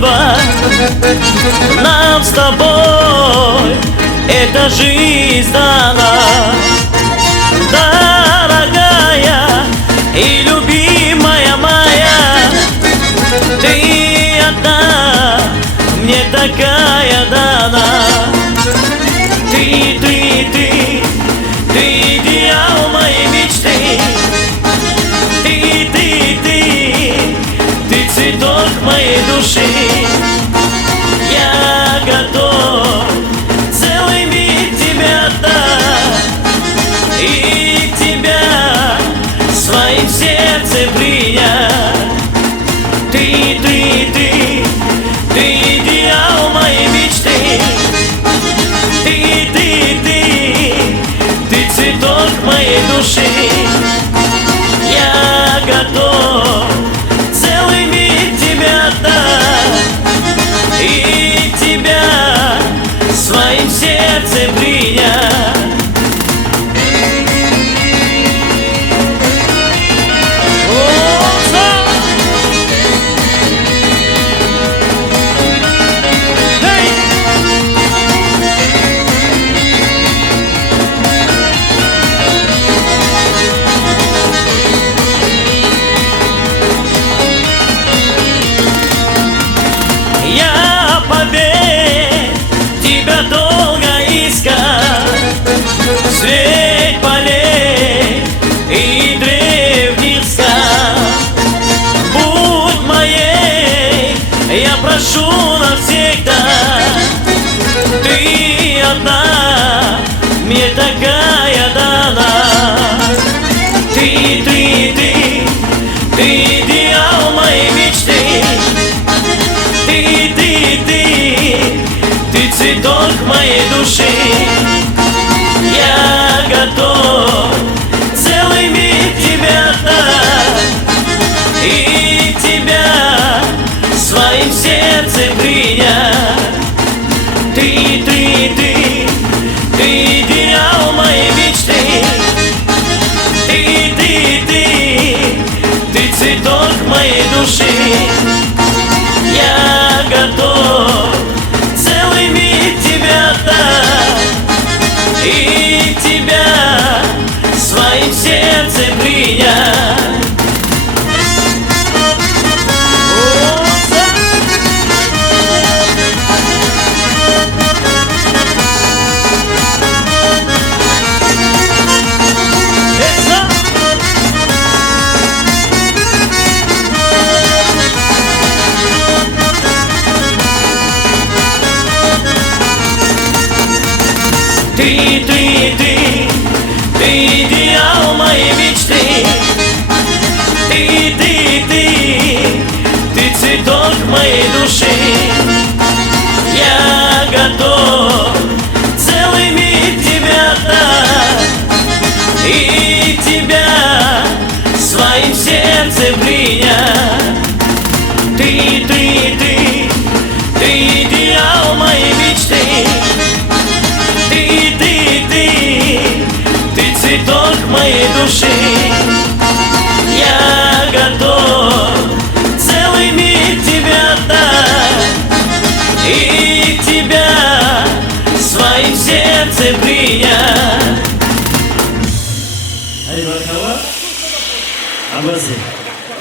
судьба. Нам с тобой эта жизнь дана. Дорогая и любимая моя, ты одна мне такая дана. Ты идеал моей мечты. Ты цветок моей души. Я готов целый мир тебе отдать и тебя своим сердцем принять. Ты идеал моей мечты. Ты цветок моей души. Я готов целый мир тебе отдать и тебя своим сердцем принять. Я, поверь, тебя долго искал средь полей и древних скал. Будь моей, я прошу навсегда. Ты одна мне такая дана. Ты идеал моей мечты. Ты цветок моей души. Я готов целый мир тебе отдать и тебя своим сердцем принять. Ты идеал моей мечты. Ты цветок моей души. Я готов целый мир тебе отдать и тебя своим сердцем принять. Ты идеал моей мечты. Ты цветок моей души. Я готов целый мир тебе отдать и тебя своим сердцем принять. Ты идеал моей мечты. Ты цветок моей души. Я готов целый мир тебе отдать и тебя своим сердцем принять.